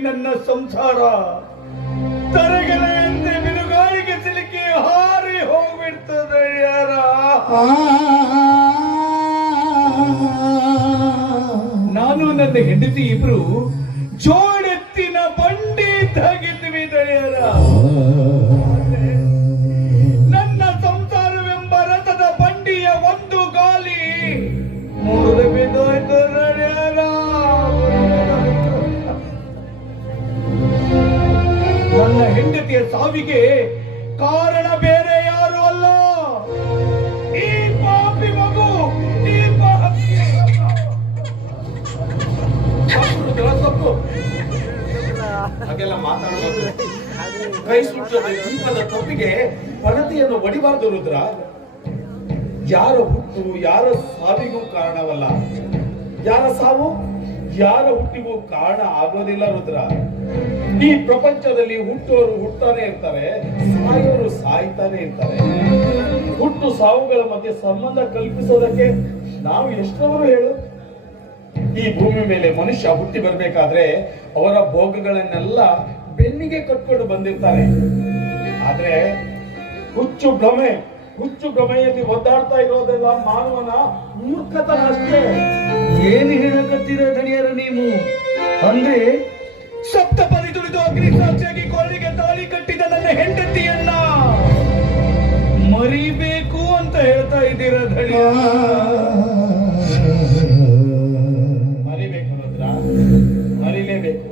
ನನ್ನ ಸಂಸಾರ. ತರಗಲೆಯಂತೆ ಬಿರುಗಾಳಿಗೆ ಸಿಲುಕಿ ಹಾರಿ ಹೋಗ್ಬಿಡ್ತದೆ ಯಾರ? ನಾನು ನನ್ನ ಹೆಂಡತಿ ಇಬ್ರು ಜೋಡೆತ್ತಿನ ಬಂಡಿ ತಗಿದ್ವಿ ದಳಿಯರ ಸಾವಿಗೆ ಕಾರಣ ಬೇರೆ ಯಾರು ಅಲ್ಲ. ಈ ಪಾಪಿ ಮಗು, ಈ. ಹಾಗೆಲ್ಲ ಕೈ ತಪ್ಪಿಗೆ ಪಣತಿಯನ್ನು ಬಡಿಬಾರ್ದು ರುದ್ರ. ಯಾರ ಹುಟ್ಟು, ಯಾರ ಸಾವಿಗೂ ಕಾರಣವಲ್ಲ. ಯಾರ ಸಾವು? ಯಾರ ಹುಟ್ಟಿಗೂ ಕಾರಣ ಆಗೋದಿಲ್ಲ ರುದ್ರ. ಈ ಪ್ರಪಂಚದಲ್ಲಿ ಹುಟ್ಟೋರು ಹುಟ್ಟಾನೆ ಇರ್ತಾರೆ, ಸಾಯೋರು ಸಾಯ್ತಾನೆ ಇರ್ತಾರೆ. ಹುಟ್ಟು ಸಾವುಗಳ ಮಧ್ಯೆ ಸಂಬಂಧ ಕಲ್ಪಿಸೋದಕ್ಕೆ ನಾವು ಎಷ್ಟವರು ಹೇಳು? ಈ ಭೂಮಿ ಮೇಲೆ ಮನುಷ್ಯ ಹುಟ್ಟಿ ಬರಬೇಕಾದ್ರೆ ಅವರ ಭೋಗಗಳನ್ನೆಲ್ಲ ಬೆನ್ನಿಗೆ ಕಟ್ಕೊಂಡು ಬಂದಿರ್ತಾನೆ ಆದ್ರೆ ಹುಚ್ಚು ಭ್ರಮೆ, ಹುಚ್ಚು ಭ್ರಮೆಯಲ್ಲಿ ಒದ್ದಾಡ್ತಾ ಇರೋದೆಲ್ಲ ಮಾನವನ ಮೂರ್ಖತನ ಅಷ್ಟೇ. ಏನು ಹೇಳಕತ್ತೀರ ದಣಿಯರ ನೀವು? ಅಂದ್ರೆ ಸಪ್ತಪದಿ ತುಳಿದು ಅಗ್ನಿ ಸಾಕ್ಷಿಯಾಗಿ ಕೊಳ್ಳಿಗೆ ತಾಳಿ ಕಟ್ಟಿದ ನನ್ನ ಹೆಂಡತಿಯನ್ನ ಮರಿಬೇಕು ಅಂತ ಹೇಳ್ತಾ ಇದ್ದೀರ ದಣಿಯ ಮರಿಬೇಕು ಮರಿಲೇಬೇಕು.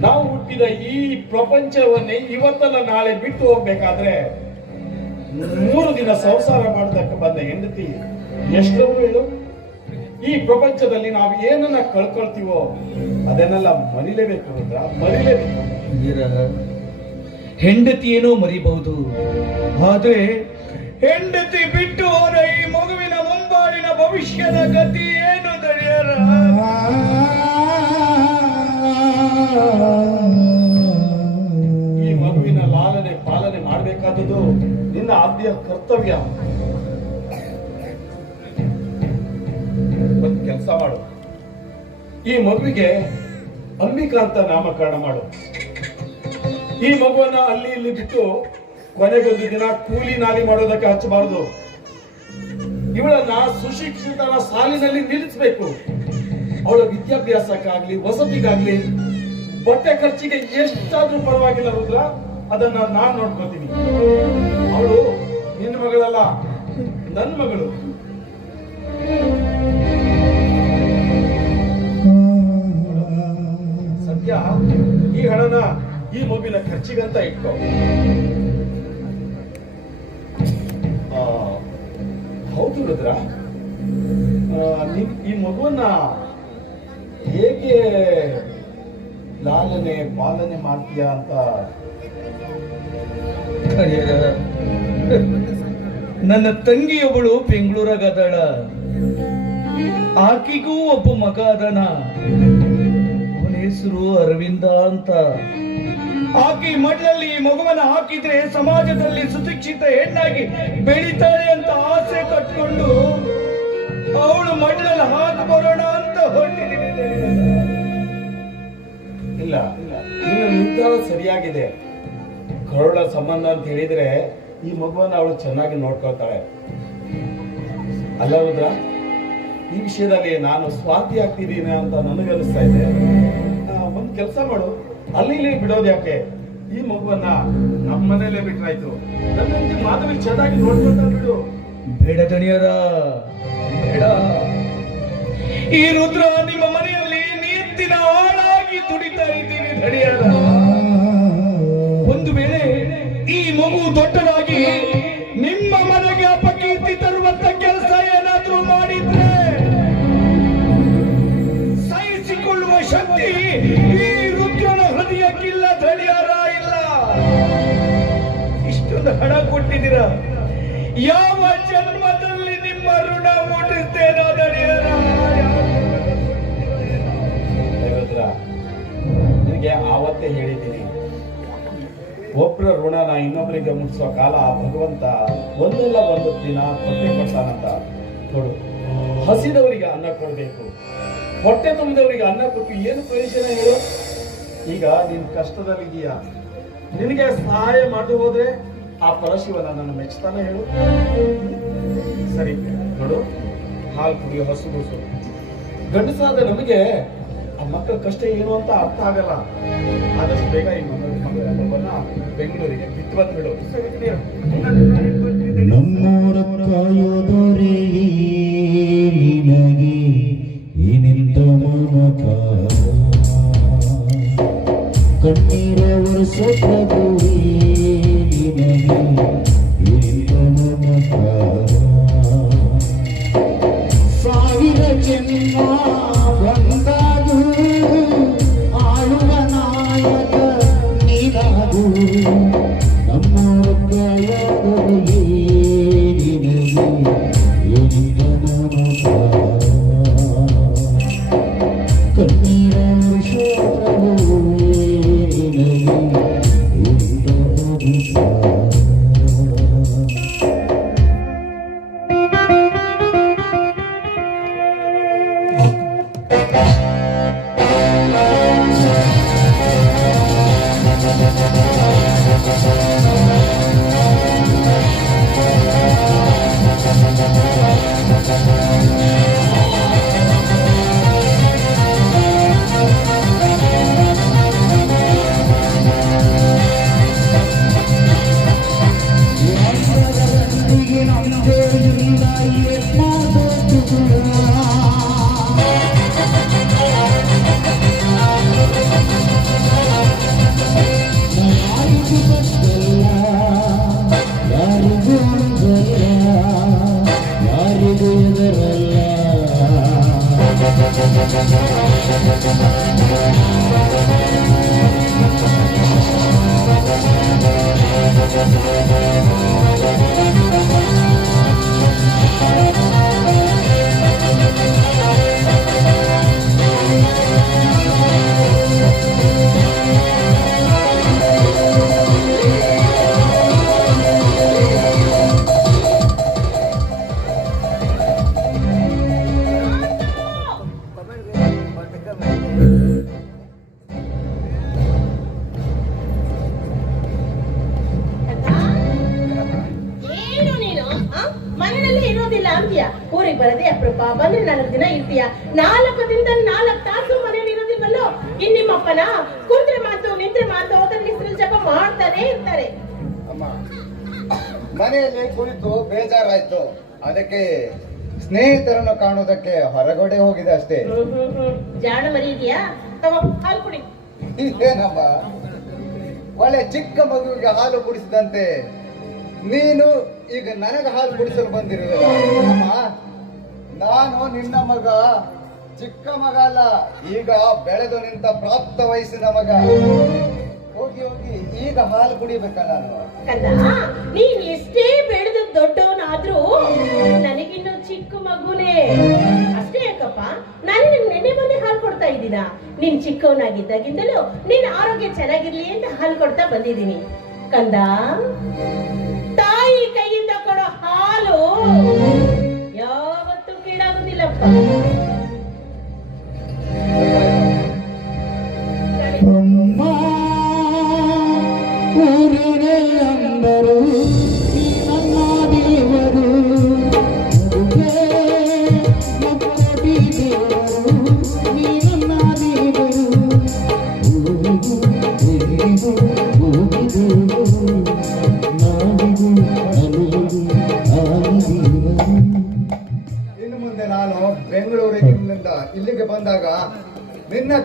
ನಾವು ಹುಟ್ಟಿದ ಈ ಪ್ರಪಂಚವನ್ನೇ ಇವತ್ತಲ್ಲ ನಾಳೆ ಬಿಟ್ಟು ಹೋಗ್ಬೇಕಾದ್ರೆ ಮೂರು ದಿನ ಸಂಸಾರ ಮಾಡ್ತಕ್ಕ ಬಂದ ಹೆಂಡತಿ ಎಷ್ಟೋ ಹೇಳು. ಈ ಪ್ರಪಂಚದಲ್ಲಿ ನಾವು ಏನನ್ನ ಕಳ್ಕೊಳ್ತೀವೋ ಅದನ್ನೆಲ್ಲ ಮರಿಲೇಬೇಕು ಅಂದ್ರೆ ಮರಿಲೇಬೇಕು. ಹೆಂಡತಿ ಏನೋ ಮರಿಬಹುದು. ಆದ್ರೆ ಹೆಂಡತಿ ಬಿಟ್ಟು ಹೋದ ಈ ಮಗುವಿನ ಮುಂಬಾಳಿನ ಭವಿಷ್ಯದ ಗತಿ ಏನು ದಣಿಯರ ಈ ಮಗುವಿನ ಲಾಲನೆ ಪಾಲನೆ ಮಾಡಬೇಕಾದದ್ದು ನಿನ್ನ ಆದ್ಯ ಕರ್ತವ್ಯ. ಕೆಲಸ ಮಾಡು ಈ ಮಗುವಿಗೆ ಅಂಬಿಕಾ ಅಂತ ನಾಮಕರಣ ಮಾಡು. ಈ ಮಗುವನ್ನ ಅಲ್ಲಿ ಇಲ್ಲಿ ಬಿಟ್ಟು ಕೊನೆಗೊಂದು ದಿನ ಕೂಲಿ ನಾಲಿ ಮಾಡೋದಕ್ಕೆ ಹಚ್ಚಬಾರದು. ಇವಳನ್ನ ಸುಶಿಕ್ಷಿತನ ಸಾಲಿನಲ್ಲಿ ನಿಲ್ಲಿಸಬೇಕು. ಅವಳ ವಿದ್ಯಾಭ್ಯಾಸಕ್ಕಾಗ್ಲಿ, ವಸತಿಗಾಗ್ಲಿ, ಬಟ್ಟೆ ಖರ್ಚಿಗೆ ಎಷ್ಟಾದ್ರೂ ಪರವಾಗಿಲ್ಲ ರುದ್ರ, ಅದನ್ನ ನಾನ್ ನೋಡ್ಕೋತೀನಿ. ಅವಳು ನಿನ್ನ ಮಗಳಲ್ಲ ನನ್ನ ಮಗಳು. ಸದ್ಯ ಈ ಹಣನ ಈ ಮಗುವಿನ ಖರ್ಚಿಗಂತ ಇಟ್ಕೋ. ಹೌದು ರುದ್ರ ಈ ಮಗುವನ್ನ ಹೇಗೆ ಲಾಲನೆ, ಪಾಲನೆ ಮಾಡ್ತೀಯ ಅಂತ ನನ್ನ ತಂಗಿಯೊಬ್ಬಳು ಬೆಂಗಳೂರಾಗದಾಳ ಆಕಿಗೂ ಒಬ್ಬ ಮಗ ಅದನ. ಹೆಸರು ಅರವಿಂದ ಅಂತ. ಆಕೆ ಮಡ್ಲಲ್ಲಿ ಈ ಮಗುವನ್ನ ಹಾಕಿದ್ರೆ ಸಮಾಜದಲ್ಲಿ ಸುಶಿಕ್ಷಿತ ಹೆಣ್ಣಾಗಿ ಬೆಳಿತಾಳೆ ಅಂತ ಆಸೆ ಕಟ್ಕೊಂಡು ಅವಳು ಮಡ್ಲಲ್ಲಿ ಹಾಕಿ ಬರೋಣ ಅಂತ ಹೊರಟಿದ್ದೀನಿ ಇಲ್ಲ ನಿನ್ನ ನಿರ್ಧಾರ ಸರಿಯಾಗಿದೆ. ಕರುಳ ಸಂಬಂಧ ಅಂತ ಹೇಳಿದ್ರೆ ಈ ಮಗುವನ್ನ ಅವಳು ಚೆನ್ನಾಗಿ ನೋಡ್ಕೊಳ್ತಾಳೆ. ಅಲ್ಲ ಹೌದಾ ಈ ವಿಷಯದಲ್ಲಿ ನಾನು ಸ್ವಾತಿ ಆಗ್ತಿದ್ದೀನಿ ಅಂತ ನನಗನ್ನಿಸ್ತಾ ಇದೆ. ಕೆಲಸ ಮಾಡು. ಅಲ್ಲಿ ಇಲ್ಲಿ ಬಿಡೋದು ಯಾಕೆ? ಈ ಮಗುವನ್ನ ನಮ್ಮ ಮನೇಲೆ ಬಿಟ್ರಾಯ್ತು. ನನ್ನ ಹೆಂಡ್ತಿ ಮಾಧವಿ ಚೆನ್ನಾಗಿ ನೋಡ್ಕೊಳ್ತಾ ಬಿಡು ಬೇಡ ದಣಿಯರ ಬೇಡ. ಈ ರುದ್ರ ನಿಮ್ಮ ಮನೆಯಲ್ಲಿ ನಿಯತ್ತಿನ ಆಳಾಗಿ ದುಡಿತಾ ಇದ್ದೀನಿ ದಣಿಯರ ಒಂದು ವೇಳೆ ಈ ಮಗು ದೊಡ್ಡದಾಗಿ ಋಣನ ಮುಟ್ಟಿಸುವ ಕಾಲ ಭಗವಂತ ಒಂದಲ್ಲ ಒಂದು ದಿನ ಹೊಟ್ಟೆ ಕೊಡ್ತಾನಂತ. ನೋಡು, ಹಸಿದವರಿಗೆ ಅನ್ನ ಕೊಡಬೇಕು. ಹೊಟ್ಟೆ ತುಂಬಿದವರಿಗೆ ಅನ್ನ ಕೊಟ್ಟು ಏನು ಪ್ರಯೋಜನ ಹೇಳು? ಈಗ ನೀನ್ ಕಷ್ಟದಲ್ಲಿದ್ದೀಯಾ? ನಿನಗೆ ಸಹಾಯ ಮಾಡಿ ಹೋದ್ರೆ ಆ ಪರಶಿವ ನನ್ನನ್ನು ಮೆಚ್ಚತಾನೆ ಹೇಳು. ಸರಿ, ನೋಡು, ಹಾಲು ಕುಡಿಯೋ ಹಸು ಬಸು ಗಂಡಸಾದ ನಮಗೆ ಆ ಮಕ್ಕಳ ಕಷ್ಟ ಏನು ಅಂತ ಅರ್ಥ ಆಗಲ್ಲ. ಆದಷ್ಟು ಬೇಗ ಮಗುವನ್ನ ಬೆಂಗಳೂರಿಗೆ ಬಿಟ್ಟು ಬಂದ್ಬಿಡು ಸರಿ ನೀನು. ನಮ್ಮೂರ ಕಾಯೋದೊರೆ ನಿನಗೆ ಏನೆಂತ ಮಮಕಾರ ಕಣ್ಣೀರ ವರ್ಷ ಪ್ರಭುವೇ ನಿನಗೆ ಕುಂದ್ರೆ ಕುಂತ್ರೆ ಮಾತು ನಿಂತ್ರೆ ಮಾತು ಹೋದ್ರೆ ಹೆಸರು ಜಪ ಮಾಡ್ತಾನೆ ಇರ್ತಾರೆ. ಅಮ್ಮ ಮನೆಯಲ್ಲಿ ಕುಳಿತು ಬೇಜಾರಾಯ್ತು. ಅದಕ್ಕೆ ಸ್ನೇಹಿತರನ್ನು ಕಾಣುವುದಕ್ಕೆ ಹೊರಗಡೆ ಹೋಗಿದೆ ಅಷ್ಟೇ. ಜಾಣ ಮರಿ ಇದೆಯಾ? ತಗೋ ಹಾಲು ಕುಡಿ. ಇದೇನಮ್ಮ? ಒಳ್ಳೆ ಚಿಕ್ಕ ಮಗುವಿಗೆ ಹಾಲು ಕುಡಿಸಿದಂತೆ ನೀನು ಈಗ ನನಗೆ ಹಾಲು ಕುಡಿಸಲು ಬಂದಿರುವೆ. ಅಮ್ಮ ನಾನು ನಿನ್ನ ಮಗ. ಚಿಕ್ಕ ಮಗ ಅಲ್ಲ, ಈಗ ಬೆಳೆದು ನಿಂತ ಪ್ರಾಪ್ತ ವಯಸ್ಸಿನ ಮಗ. ಹೋಗಿ ಹೋಗಿ ಈಗ ಹಾಲು ಕುಡಿಬೇಕಲ್ಲ ಕಂದ ನೀನ್ ಎಷ್ಟೇ ಬೆಳೆದು ದೊಡ್ಡವನಾದ್ರೂ ನನಗಿನ್ನು ಚಿಕ್ಕ ಮಗುನೇ. ಅಷ್ಟೇ ಯಾಕಪ್ಪ? ನಾನು ನಿನ್ ನೆನೆ ಹಾಲು ಕೊಡ್ತಾ ಇದ್ದೀನ? ನೀನ್ ಚಿಕ್ಕವನಾಗಿದ್ದಾಗಿಂದಲೂ ನಿನ್ ಆರೋಗ್ಯ ಚೆನ್ನಾಗಿರ್ಲಿ ಅಂತ ಹಾಲು ಕೊಡ್ತಾ ಬಂದಿದ್ದೀನಿ. ಕಂದ, ತಾಯಿ ಕೈಯಿಂದ ಕೊಡೋ ಹಾಲು ಯಾವತ್ತೂ ಕೀಳಾಗುದಿಲ್ಲಪ್ಪ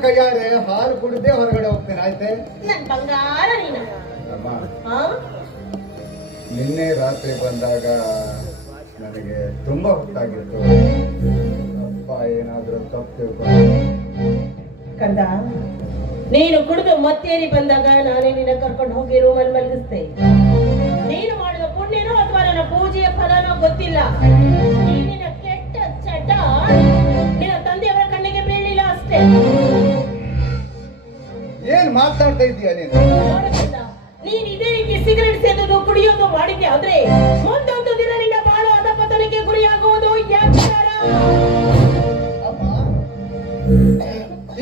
ಕೈಯಾರೆ ಹಾಲು ಕುಡಿದೇ ಹೊರಗಡೆ ಹೋಗ್ತೇನೆ ಆಯ್ತೆ? ನನ್ ಬಂಗಾರ ನೀನು. ಅಮ್ಮ. ಹಾ ನಿನ್ನೆ ರಾತ್ರಿ ಬಂದಾಗ ನನಗೆ ತುಂಬಾ ಹೊತ್ತಾಗಿತ್ತು. ಅಪ್ಪ ಏನಾದ್ರೂ ತಪ್ಪು ಕಂದ ನೀನು ಕುಡಿದು ಮತ್ತೇರಿ ಬಂದಾಗ ನಾನೇ ನಿನ್ನ ಕರ್ಕೊಂಡು ಹೋಗಿ ರೂಮಲ್ಲಿ ಮಲಗಿಸ್ತೆ ನೀನು ಮಾಡಿದ ಪುಣ್ಯನೋ ಅಥವಾ ನನ್ನ ಪೂಜೆಯ ಫಲನೋ ಗೊತ್ತಿಲ್ಲ. ನಿನ್ನ ಕೆಟ್ಟ ಚಟ ನಿನ್ನ ತಂದೆಯವರ ಕಣ್ಣಿಗೆ ಬೀಳಿಲ್ಲ ಅಷ್ಟೇ. ಮಾತಾಡ್ತಾ ಇದೀಯ ನೀನು? ನೀನ್ ಇದೇ ರೀತಿ ಸಿಗರೆಟ್ ಸೇದೋದು ಕುಡಿಯೋದು ಮಾಡಿದ್ದೆ ಆದ್ರೆ ಮುಂದೊಂದು ದಿನ ನಿನ್ನ ಬಾಳು ಅಧಪತನಕ್ಕೆ ಗುರಿಯಾಗುವುದು.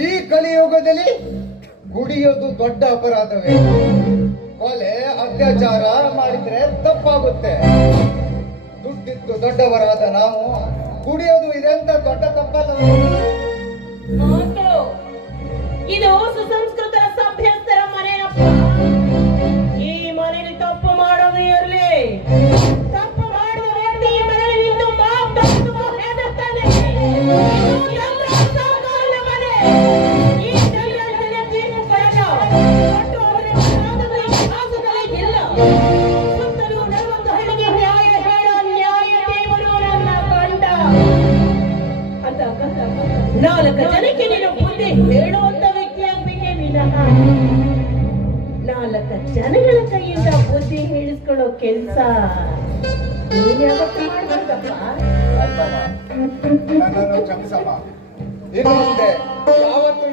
ಈ ಕಲಿಯುಗದಲ್ಲಿ ಕುಡಿಯೋದು ದೊಡ್ಡ ಅಪರಾಧವೇ. ಕೊಲೆ ಅತ್ಯಾಚಾರ ಮಾಡಿದ್ರೆ ತಪ್ಪಾಗುತ್ತೆ. ದುಡ್ಡಿತ್ತು ದೊಡ್ಡವರಾದ ನಾವು ಕುಡಿಯೋದು ಇದೆಂತ ದೊಡ್ಡ ತಪ್ಪಲ್ಲ. ಇದು ಸುಸಂಸ್ಕೃತ ನಾಲ್ಕು ಜನಕ್ಕೆ ನೀನು ಬುದ್ಧಿ ಹೇಳುವಂತ ವ್ಯಕ್ತಿ ಆಗ್ಬೇಕೇ ವಿನಃ ನಾಲ್ಕು ಜನಗಳ ಕೈಯಿಂದ ಬುದ್ಧಿ ಹೇಳಿಸ್ಕೊಳ್ಳೋ ಕೆಲಸ ಯಾವತ್ತು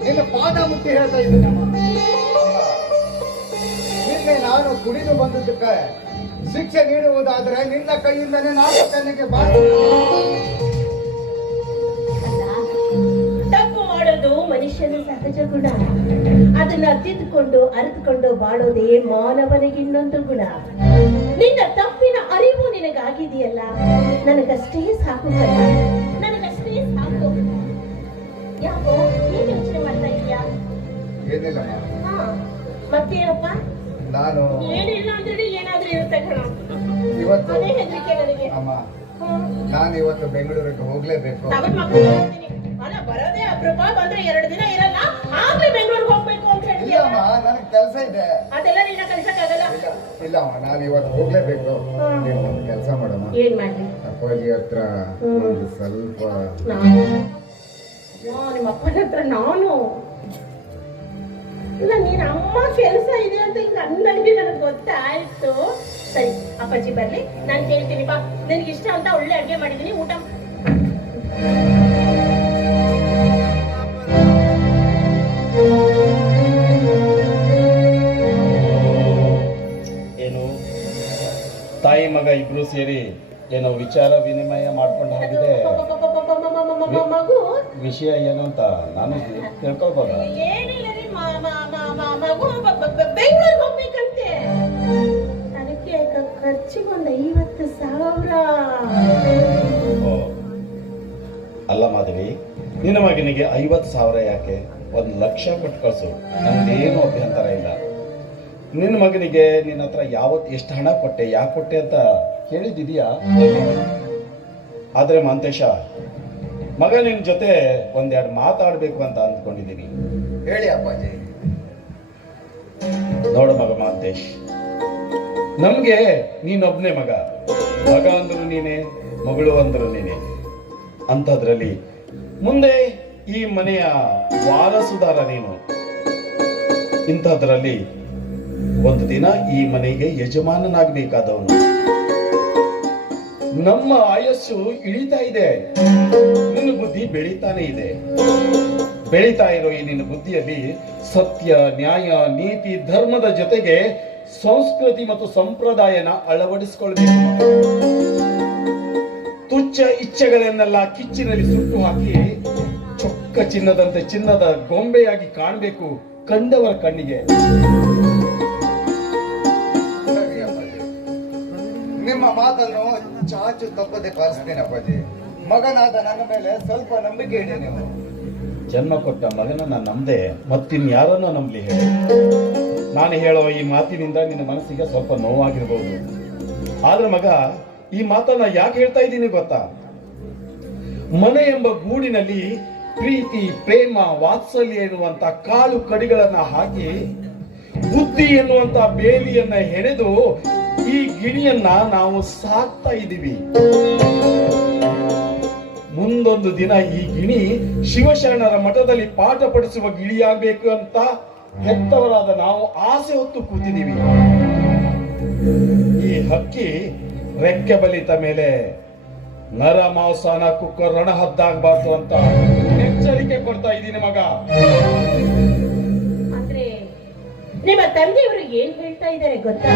ನಿನ್ನ ಪಾದ ಮುಟ್ಟಿ ಹೇಳ್ತಾ ಇದ್ದೀನಮ್ಮ ನಾನು ಕುಡಿದು ಬಂದದಕ್ಕೆ ಶಿಕ್ಷೆ ನೀಡುವುದಾದ್ರೆ ನಿನ್ನ ಕೈಯಿಂದನೇ ನಾನು ಕಣ್ಣಿಗೆ ಬಾಯಿ ಮನುಷ್ಯನ ಸಹಜ ಗುಣ. ಅದನ್ನ ತಿದ್ದುಕೊಂಡು ಅರಿತುಕೊಂಡು ಬಾಳೋದೇ ಮಾನವನಿಗೆ ಇನ್ನೊಂದು ಗುಣ. ನಿನ್ನ ತಪ್ಪಿನ ಅರಿವು ನಿನಗಾಗಿದೆಯಲ್ಲ? ನನಗಷ್ಟೇ ಸಾಕು. ನನಗಷ್ಟೇ ಸಾಕು. ಯಾಕೋ ಏನ್ ಯೋಚನೆ ಮಾಡ್ತಾ ಇದೀಯಾ? ಏನಿಲ್ಲಮ್ಮ ಹಾ, ಮತ್ತೇನಪ್ಪ? ನಾನು ಏನಿಲ್ಲ ಅಂದ್ರೆ ಏನಾದ್ರೂ ಇರುತ್ತೆ ಕಣ. ಇವತ್ತು ಅದೇ ಹೆದರಿಕೆ ನನಗೆ. ನಾನು ಇವತ್ತು ಬೆಂಗಳೂರಿಗೆ ಹೋಗ್ಲೇಬೇಕು. ಇಲ್ಲಮ್ಮ ನನಗೆ ಕೆಲಸ ಇದೆ. ಇಲ್ಲಮ್ಮ ನಾನು ಇವತ್ತು ಹೋಗ್ಲೇಬೇಕು. ಒಂದು ಕೆಲಸ ಮಾಡಮ್ಮ. ಅಪ್ಪಾಜಿ ಹತ್ರ ಒಂದು ಸ್ವಲ್ಪ ನಿಮ್ಮ ಅಪ್ಪನ ಹತ್ರ ನಾನು? ಇಲ್ಲ ನೀನ್ ಅಮ್ಮ ಕೆಲಸ ಇದೆ ಅಂತ ಹಿಂಗ ಅಂದಂಗೆ ನನಗೆ ಗೊತ್ತಾಯ್ತು. ಸರಿ ಅಪ್ಪಾಜಿ ಬರ್ಲಿ. ನಾನು ಕೇಳ್ತೀನಿ ಬಾ. ನಿನಗೆ ಇಷ್ಟ ಅಂತ ಒಳ್ಳೆ ಅಡ್ಗೆ ಮಾಡಿದೀನಿ ಊಟ ಏನು? ತಾಯಿ ಮಗ ಇಬ್ರು ಸೇರಿ ಏನೋ ವಿಚಾರ ವಿನಿಮಯ ಮಾಡ್ಕೊಂಡು ಹೋಗಿದೆ ಮಗು ವಿಷಯ ಏನು ಅಂತ ನಾನು ತಿಳ್ಕೊಬೋದ ಏನಿಲ್ಲ ರೀ ಮಗು ಬೆಂಗ್ಳೂರ್ಗ್ ಹೋಗ್ಬೇಕಂತೆ. ಅದಕ್ಕೆ ಖರ್ಚಿಗೆ ಒಂದು ಐವತ್ತು ಸಾವಿರ. ಅಲ್ಲ ಮಾಧವಿ ನಿನ್ನ ಮಗನಿಗೆ ಐವತ್ತು ಸಾವಿರ ಯಾಕೆ? ಒಂದು ಲಕ್ಷ ಕೊಟ್ಟು ಕಳಿಸು ನಂದೇನು ಅಭ್ಯಂತರ ಇಲ್ಲ. ನಿನ್ನ ಮಗನಿಗೆ ನಿನ್ನ ಹತ್ರ ಯಾವತ್ತು ಎಷ್ಟು ಹಣ ಕೊಟ್ಟೆ ಯಾಕೆ ಕೊಟ್ಟೆ ಅಂತ ಕೇಳಿದ್ದಿದ್ಯಾ? ಆದರೆ ಮಂತೇಶ ಮಗ ನಿನ್ ಜೊತೆ ಒಂದೆರಡು ಮಾತಾಡಬೇಕು ಅಂತ ಅಂದ್ಕೊಂಡಿದ್ದೀನಿ ಹೇಳಿ ಅಪ್ಪಾಜಿ. ನೋಡು ಮಗ ಮಾತೇಶ್ ನಮ್ಗೆ ನೀನೊಬ್ನೇ ಮಗ. ಮಗ ಅಂದ್ರು ನೀನೆ, ಮಗಳು ಅಂದ್ರು ನೀನೆ. ಅಂತದ್ರಲ್ಲಿ ಮುಂದೆ ಈ ಮನೆಯ ವಾರಸುದಾರ ನೀನು. ಇಂಥದ್ರಲ್ಲಿ ಒಂದು ದಿನ ಈ ಮನೆಗೆ ಯಜಮಾನನಾಗಬೇಕಾದವನು. ನಮ್ಮ ಆಯಸ್ಸು ಇಳಿತಾ ಇದೆ. ನಿನ್ನ ಬುದ್ಧಿ ಬೆಳೀತಾನೆ ಇದೆ. ಬೆಳೀತಾ ಇರೋ ಈ ನಿನ್ನ ಬುದ್ಧಿಯಲ್ಲಿ ಸತ್ಯ, ನ್ಯಾಯ, ನೀತಿ, ಧರ್ಮದ ಜೊತೆಗೆ ಸಂಸ್ಕೃತಿ ಮತ್ತು ಸಂಪ್ರದಾಯನ ಅಳವಡಿಸಿಕೊಳ್ಬೇಕು ತುಚ್ಛ ಇಚ್ಛೆಗಳನ್ನೆಲ್ಲ ಕಿಚ್ಚಿನಲ್ಲಿ ಸುಟ್ಟು ಹಾಕಿ ಚೊಕ್ಕ ಚಿನ್ನದಂತೆ ಚಿನ್ನದ ಗೊಂಬೆಯಾಗಿ ಕಾಣಬೇಕು ಕಂಡವರ ಕಣ್ಣಿಗೆ. ನಿಮ್ಮ ಮಾತನ್ನು ಚಾಚು ತಪ್ಪದೆ ಪಾಲಿಸ್ತೇನೆ ಅಪ್ಪಾಜಿ. ಮಗನಾದ ನನ್ನ ಮೇಲೆ ಸ್ವಲ್ಪ ನಂಬಿಕೆ ಇಡಿ ನೀವು. ಜನ್ಮ ಕೊಟ್ಟ ಮಗನನ್ನ ನಂಬದೆ, ಮತ್ತಿನ್ಯಾರನ್ನ ನಂಬಲಿ ಹೇಳಿ. ನಾನು ಹೇಳೋ ಈ ಮಾತಿನಿಂದ ನಿನ್ನ ಮನಸ್ಸಿಗೆ ಸ್ವಲ್ಪ ನೋವಾಗಿರ್ಬೋದು. ಆದ್ರೆ ಮಗ, ಈ ಮಾತನ್ನ ಯಾಕೆ ಹೇಳ್ತಾ ಇದ್ದೀನಿ ಗೊತ್ತಾ? ಮನೆ ಎಂಬ ಗೂಡಿನಲ್ಲಿ ಪ್ರೀತಿ, ಪ್ರೇಮ, ವಾತ್ಸಲ್ಯ ಎನ್ನುವಂತ ಕಾಲು ಕಡಿಗಳನ್ನ ಹಾಕಿ ಬುದ್ಧಿ ಎನ್ನುವಂತ ಬೇಲಿಯನ್ನ ಹೆಣೆದು ಈ ಗಿಣಿಯನ್ನ ನಾವು ಸಾಕ್ತಾ ಇದ್ದೀವಿ. ಮುಂದೊಂದು ದಿನ ಈ ಗಿಣಿ ಶಿವಶರಣರ ಮಠದಲ್ಲಿ ಪಾಠ ಪಡಿಸುವ ಗಿಳಿಯಾಗಬೇಕು ಅಂತ ಹೆತ್ತವರಾದ ನಾವು ಆಸೆ ಹೊತ್ತು ಕೂತಿದ್ದೀವಿ. ಈ ಹಕ್ಕಿ ರೆಕ್ಕೆ ಬಲಿತ ಮೇಲೆ ನರ ಮಾಂಸನ ಕುಕ್ಕರ್ ರಣ ಹದ್ದಾಗಬಾರ್ದು ಅಂತ ಎಚ್ಚರಿಕೆ ಕೊಡ್ತಾ ಇದ್ದೀನಿ ಮಗ. ನಿಮ್ಮ ತಂದೆಯವರು ಏನ್ ಹೇಳ್ತಾ ಇದ್ದಾರೆ ಗೊತ್ತಾ?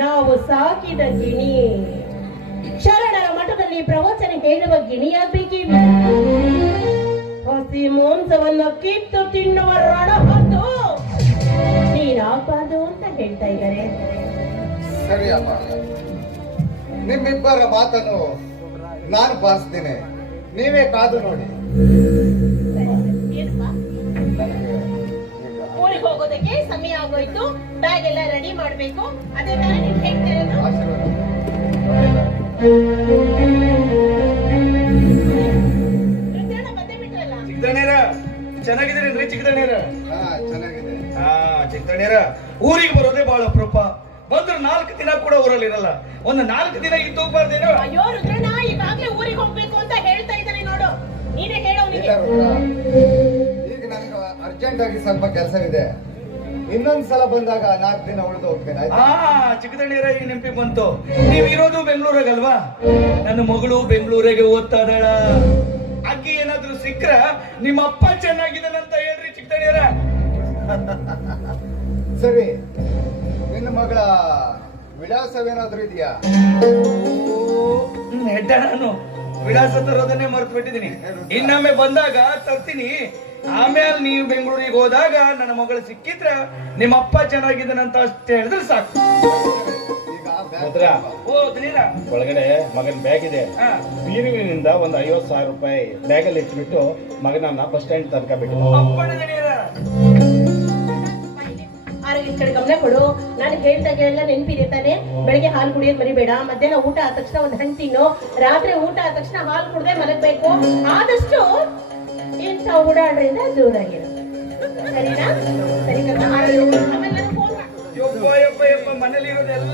ನಾವು ಸಾಕಿದ ಗಿಣಿ. ಶರಣರ ಮಠದಲ್ಲಿ ಪ್ರವಚನ ಹೇಳುವ ಗಿಣಿಯಾಗಬೇಕೇ ಹಸಿ ಮಾಂಸವನ್ನು ಕಿತ್ತು ತಿನ್ನುವ ರಣ ಹೊತ್ತು ನೀನಾಗಬಾರ್ದು ಅಂತ ಹೇಳ್ತಾ ಇದ್ದಾರೆ. ಸರಿಯಪ್ಪ ನಿಮ್ಮಿಬ್ಬರ ಮಾತನ್ನು ನಾನು ಬಾರಿಸ್ತೇನೆ ನೀವೇ ಕಾದು ನೋಡಿ. ಆಗೋಯ್ತು. ಬ್ಯಾಗ್ ಎಲ್ಲ ರೆಡಿ ಮಾಡ್ಬೇಕು. ಅದೇ ತರ ನೀವು ಹೇಳ್ತಾ ಇರೋದು. ಆಶೀರ್ವಾದ ರುದ್ರಣ್ಣ ಬಂದೇ ಬಿಟ್ರಲ್ಲ? ಚಿಕ್ಕದಣ್ಯರ ಚೆನ್ನಾಗಿದ್ದೀರೇನ್ರಿ ಚಿಕ್ಕದಣ್ಯರ ಹಾ ಚೆನ್ನಾಗಿದೆ. ಹಾ ಚಿಕ್ಕದಣ್ಯರ ಊರಿಗೆ ಬರೋದೇ ಬಹಳ ಅಪರೂಪ. ಬಂದ್ರೆ ನಾಲ್ಕು ದಿನ ಕೂಡ ಊರಲ್ಲಿ ಇರಲ್ಲ. ಒಂದು ನಾಲ್ಕು ದಿನ ಇದ್ದು ಹೋಗ್ಬಾರ್ದೇನೋ ಅಯ್ಯೋ ರುದ್ರಣ್ಣ ಈಗಾಗ್ಲೇ ಊರಿಗೆ ಹೋಗ್ಬೇಕು ಅಂತ ಹೇಳ್ತಾ ಇದ್ದಾನೆ ನೋಡು. ನೀನೇ ಹೇಳೋ ಈಗ ನನಗೆ ಅರ್ಜೆಂಟ್ ಆಗಿ ಸ್ವಲ್ಪ ಕೆಲಸವಿದೆ. ಇನ್ನೊಂದ್ಸಲ ಬಂದಾಗ ನಾಲ್ಕು ದಿನ ಉಳಿದು ಹೋಗ್ತೇನೆ ಹಾ ಆ ಚಿಕ್ಕದಣ್ಯರ ಈಗ ನೆನಪಿಗೆ ಬಂತು. ನೀವ್ ಇರೋದು ಬೆಂಗಳೂರಾಗಲ್ವಾ? ನನ್ನ ಮಗಳು ಬೆಂಗಳೂರಿಗೆ ಓದ್ತಾ ಇದ್ದಾಳ ಅಕ್ಕಿ ಏನಾದ್ರೂ ಸಿಕ್ಕ್ರ ನಿಮ್ಮ ಅಪ್ಪ ಚೆನ್ನಾಗಿದ್ದಾನಂತ ಹೇಳ್ರಿ ಚಿಕ್ಕದಣ್ಣೀರ. ಸರಿ ನಿನ್ನ ಮಗಳ ವಿಳಾಸವೇನಾದ್ರೂ ಇದೆಯಾ? ಹೆಡ್ಡ ನಾನು. ವಿಳಾಸ ತರೋದನ್ನೇ ಮರ್ತು ಬಿಟ್ಟಿದ್ದೀನಿ ಇನ್ನೊಮ್ಮೆ ಬಂದಾಗ ತರ್ತೀನಿ. ಆಮೇಲೆ ನೀವು ಬೆಂಗಳೂರಿಗೆ ಹೋದಾಗ ನನ್ನ ಮಗಳು ಸಿಕ್ಕಿದ್ರ ನಿಮ್ಮ ಅಪ್ಪ ಚೆನ್ನಾಗಿದ್ದಾನಂತ ಅಷ್ಟೇ ಹೇಳಿದ್ರೆ ಸಾಕು. ಬ್ಯಾಗ್. ಓ ದಿನೀರ. ಒಳಗಡೆ ಮಗನ ಬ್ಯಾಗ್ ಇದೆ. ಹಾ. ಬೀರುವಿನಿಂದ ಒಂದ್ ಐವತ್ ಸಾವಿರ ರೂಪಾಯಿ ಬ್ಯಾಗಲ್ಲಿ ಇಟ್ಬಿಟ್ಟು ಮಗನನ್ನ ಬಸ್ ಸ್ಟ್ಯಾಂಡ್ ತನಕ ಬಿಟ್ಟು ಆರೋಗ್ಯದ ಕಡೆ ಗಮನ ಕೊಡು. ನಾನು ಹೇಳ್ದಾಗೆಲ್ಲ ನೆನಪಿದೆ ತಾನೆ. ಬೆಳಿಗ್ಗೆ ಹಾಲು ಕುಡಿಯೋದು ಮರಿಬೇಡ. ಮಧ್ಯಾಹ್ನ ಊಟ ಆದ ತಕ್ಷಣ ಒಂದು ಹಣ್ಣು ತಿನ್ನು. ರಾತ್ರಿ ಊಟ ಆದ ತಕ್ಷಣ ಹಾಲು ಕುಡದೆ ಮಲಗಬೇಕು. ಆದಷ್ಟು ಇಂಥ ಓಡಾಡ್ರಿಂದ ದೂರ ಆಗಿರು ಸರಿನಾ? ಸರಿ ಕಣೋ? ಆಮೇಲೆ ನನಗೆ ಫೋನ್ ಮಾಡು ಯಪ್ಪ ಯಪ್ಪ ಯಪ್ಪ ಮನೇಲಿ ಇರೋದೆಲ್ಲ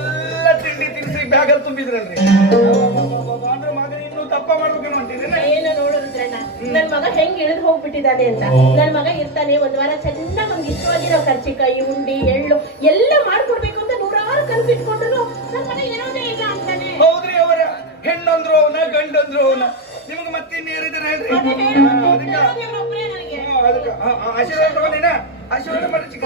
ತಿಂಡಿ ತಿನ್ಸಿ ತುಂಬಿದ್ರಲ್ರಿ ಅಂದ್ರೆ ಇನ್ನೂ ತಪ್ಪ ಮಾಡ್ಬೇಕೇನೋ ಅಂತಿದ್ದೀನಿ ಏನು ನೋಡೋದ್ರಣ್ಣ ನನ್ ಮಗ ಹೆಂಗ್ ಇಳಿದು ಹೋಗ್ಬಿಟ್ಟಿದ್ದಾನೆ ಅಂತ. ನನ್ ಮಗ ಇರ್ತಾನೆ ಒಂದ್ ವಾರ ಚೆನ್ನಾಗಿ ಒಂದ್ ಇಷ್ಟವಾಗಿರೋ ಕರ್ಚಿಕಾಯಿ ಉಂಡಿ ಎಳ್ಳು ಎಲ್ಲ ಮಾಡ್ಕೊಡ್ಬೇಕು ಅಂತ ನೂರಾರು ಕನ್ಸಿಟ್ಕೊಂಡ್ರು ನನ್ ಮಗ ಇರೋದೇ ಇಲ್ಲ ಅಂತಾನೆ. ಹೌದ್ರಿ ಅವರ. ಹೆಣ್ಣಂದ್ರು ಅವನ ಗಂಡ ನಿಮ್ಗೆ ಮತ್ತೆ ಇನ್ನು ಯಾರಿದ್ದಾರೆ ಹೇಳ್ರಿ? ಅದಕ್ಕೆ ಆಶೀರ್ವಾದ ತಗೊಂಡಿನ ಆಶೀರ್ವಾದ ಮಾಡಿ ಚಿಕ್ಕ